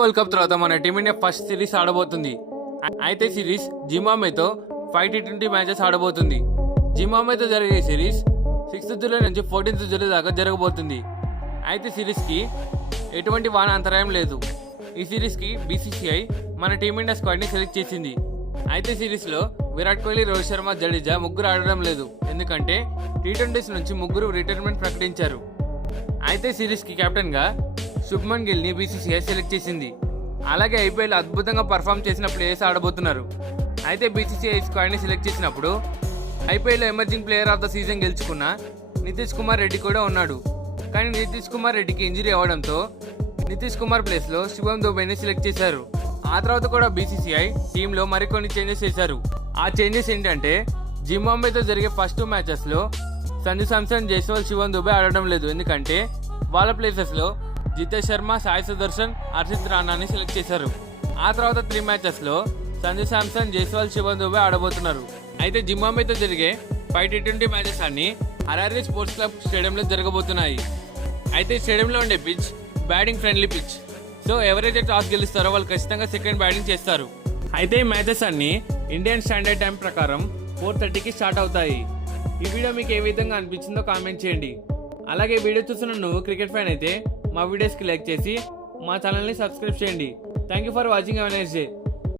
World cup తర్వాత మన team India first series ఆడబోతుంది. అయితే సిరీస్ జింబాబ్వేతో 5 T20 మ్యాచెస్ ఆడబోతుంది. జింబాబ్వేతో జరిగే సిరీస్ 6th జూలై నుంచి 14th జూలై దాకా జరగబోతుంది. అయితే సిరీస్కి ఎటువంటి వాన అంతరాయం లేదు. ఈ సిరీస్కి బీసీసీఐ మన టీమిండియా స్క్వాడ్ని సెలెక్ట్ చేసింది. అయితే సిరీస్లో విరాట్ కోహ్లీ, రోహిత్ శర్మ, జడేజా ముగ్గురు ఆడడం లేదు. ఎందుకంటే T20s నుంచి ముగ్గురు రిటైర్మెంట్ ప్రకటించారు. అయితే సిరీస్కి కెప్టెన్గా శుభ్మన్ గిల్ని బీసీసీఐ సెలెక్ట్ చేసింది. అలాగే ఐపీఎల్ అద్భుతంగా పర్ఫామ్ చేసిన ప్లేయర్స్ ఆడబోతున్నారు. అయితే బీసీసీఐ స్క్వాడ్ని సెలెక్ట్ చేసినప్పుడు ఐపీఎల్లో emerging player of the season గెలుచుకున్న నితీష్ కుమార్ రెడ్డి కూడా ఉన్నాడు. కానీ నితీష్ కుమార్ రెడ్డికి ఇంజరీ అవ్వడంతో నితీష్ కుమార్ ప్లేస్లో శుభం దుబేని సెలెక్ట్ చేశారు. ఆ తర్వాత కూడా బీసీసీఐ టీంలో మరికొన్ని చేంజెస్ చేశారు. ఆ చేంజెస్ ఏంటంటే జింబాబ్వేతో జరిగే ఫస్ట్ 2 మ్యాచెస్లో సంజు శాంసన్, జైస్వాల్, శివం దుబే ఆడడం లేదు. ఎందుకంటే వాళ్ళ ప్లేసెస్లో జితేష్ శర్మ, సాయి సుదర్శన్, హర్షిత్ రాణాని సెలెక్ట్ చేశారు. ఆ తర్వాత 3 మ్యాచెస్లో సంజు శాంసన్, జైస్వాల్, శివం దుబే ఆడబోతున్నారు. అయితే జింబాబ్వేతో జరిగే 5 T20 మ్యాచెస్ అన్ని హరారే స్పోర్ట్స్ క్లబ్ స్టేడియంలో జరగబోతున్నాయి. అయితే స్టేడియంలో ఉండే pitch batting friendly pitch. So ఎవరైతే టాస్ గెలుస్తారో వాళ్ళు ఖచ్చితంగా సెకండ్ బ్యాటింగ్ చేస్తారు. అయితే ఈ మ్యాచెస్ అన్ని ఇండియన్ స్టాండర్డ్ టైం ప్రకారం 4:30కి స్టార్ట్ అవుతాయి. ఈ వీడియో మీకు ఏ విధంగా అనిపించిందో కామెంట్ చేయండి. అలాగే వీడియో చూస్తున్న నువ్వు క్రికెట్ ఫ్యాన్ అయితే మా వీడియోస్కి లైక్ చేసి మా ఛానల్ని సబ్స్క్రైబ్ చేయండి. Thank you for watching. Have a nice day.